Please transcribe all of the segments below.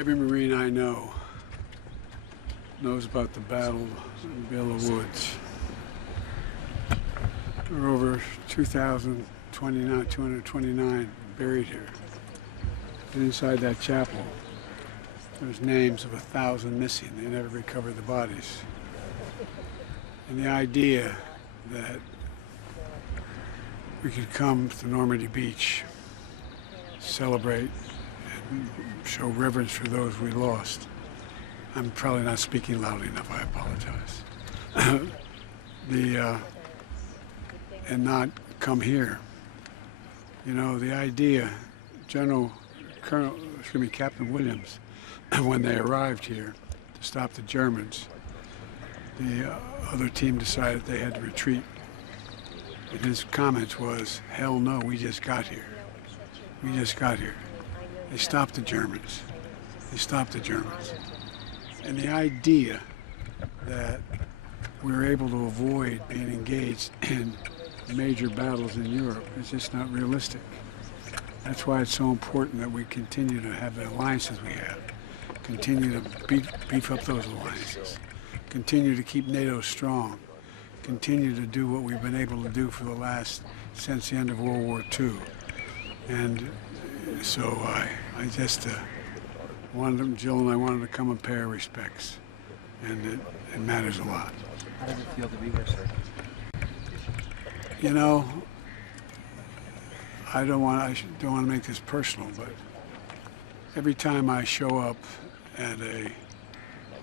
Every Marine I know knows about the Battle of Belleau Woods. There are over 229 buried here. And inside that chapel, there's names of 1,000 missing. They never recovered the bodies. And the idea that we could come to Normandy Beach, celebrate, and show reverence for those we lost. I'm probably not speaking loudly enough, I apologize. And not come here. You know, the idea, Captain Williams, when they arrived here to stop the Germans, the other team decided they had to retreat. And his comments was, hell no, we just got here. We just got here. They stopped the Germans. They stopped the Germans. And the idea that we were able to avoid being engaged in major battles in Europe is just not realistic. That's why it's so important that we continue to have the alliances we have, continue to beef up those alliances, continue to keep NATO strong, continue to do what we've been able to do for the last, since the end of World War II. And so I just wanted Jill and I wanted to come and pay our respects, and it matters a lot. How does it feel to be here, sir? You know, I don't want to make this personal, but every time I show up at a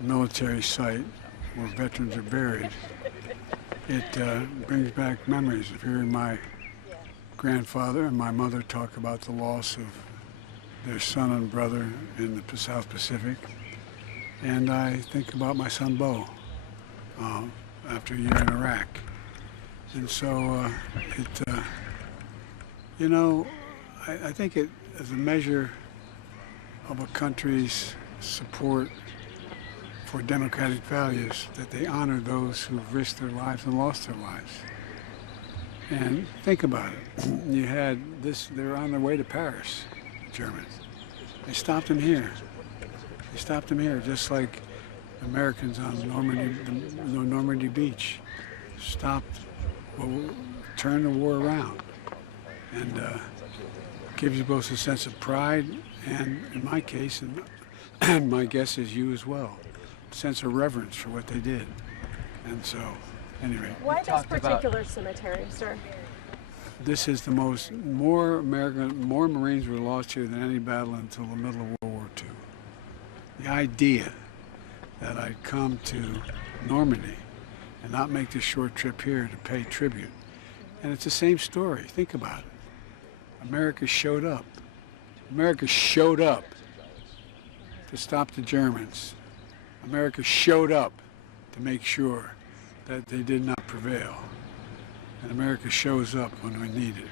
military site where veterans are buried, it brings back memories of hearing my grandfather and my mother talk about the loss of their son and brother in the South Pacific. And I think about my son, Beau, after a year in Iraq. And so you know, I think it is a measure of a country's support for democratic values that they honor those who've risked their lives and lost their lives. And think about it. You had this, they were on their way to Paris, the Germans. They stopped them here. They stopped them here, just like Americans on Normandy Beach stopped, turned the war around. And gives you both a sense of pride and, in my case, and my guess is you as well, a sense of reverence for what they did. And so, anyway. Why this particular cemetery, sir? This is the more Marines were lost here than any battle until the middle of World War II. The idea that I'd come to Normandy and not make this short trip here to pay tribute. And it's the same story. Think about it. America showed up. America showed up to stop the Germans. America showed up to make sure that they did not prevail. And America shows up when we need it,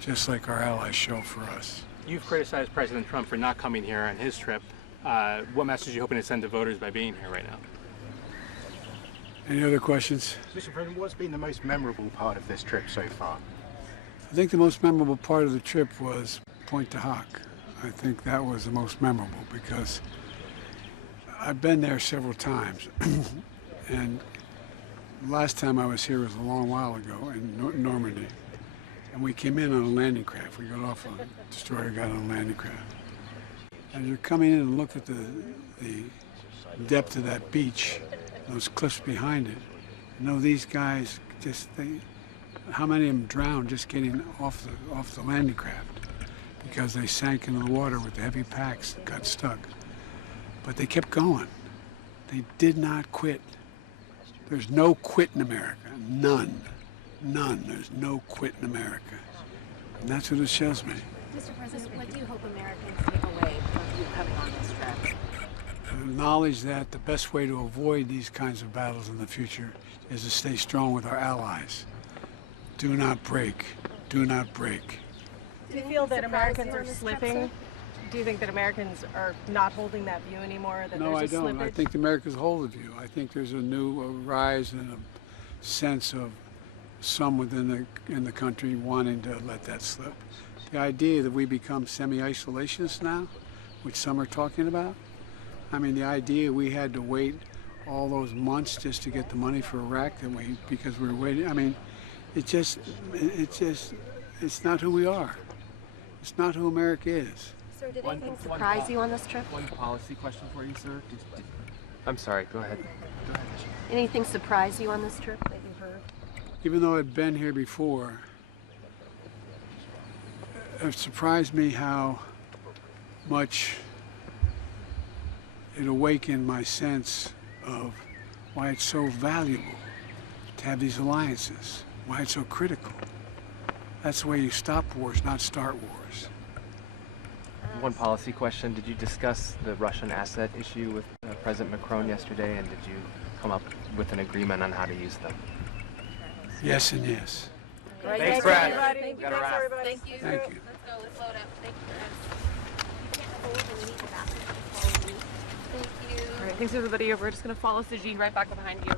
just like our allies show for us. You've criticized President Trump for not coming here on his trip. What message are you hoping to send to voters by being here right now? Any other questions? Mr. President, what's been the most memorable part of this trip so far? I think the most memorable part of the trip was Pointe du Hoc. I think that was the most memorable because I've been there several times. And the last time I was here was a long while ago in Normandy. And we came in on a landing craft. We got off a destroyer, got on a landing craft. And you're coming in and look at the depth of that beach, those cliffs behind it. You know, these guys how many of them drowned just getting off the landing craft because they sank into the water with the heavy packs and got stuck. But they kept going. They did not quit. There's no quit in America. None. None. There's no quit in America. And that's what it shows me. Mr. President, what do you hope Americans take away from you coming on this trip? The knowledge that the best way to avoid these kinds of battles in the future is to stay strong with our allies. Do not break. Do not break. Do you feel that Americans are slipping? Do you think that Americans are not holding that view anymore? That No, I there's a don't. slippage? I think the Americans hold the view. I think there's a rise and a sense of some within the country wanting to let that slip. The idea that we become semi-isolationists now, which some are talking about. I mean, the idea we had to wait all those months just to get the money for Iraq because we were waiting. I mean, it's not who we are. It's not who America is. Sir, did anything surprise you on this trip? One policy question for you, sir. I'm sorry, go ahead. Anything surprise you on this trip that you heard? Even though I'd been here before, it surprised me how much it awakened my sense of why it's so valuable to have these alliances, why it's so critical. That's the way you stop wars, not start wars. One policy question. Did you discuss the Russian asset issue with President Macron yesterday, and did you come up with an agreement on how to use them? Yes and yes. Right, Thanks, thanks, Brad. everybody. Thank you. Thanks, everybody. Thank you. Thank you. Let's go. Let's load up. Thank you, guys. Thank you. All right, thanks everybody. We're just gonna follow Sajid right back behind you.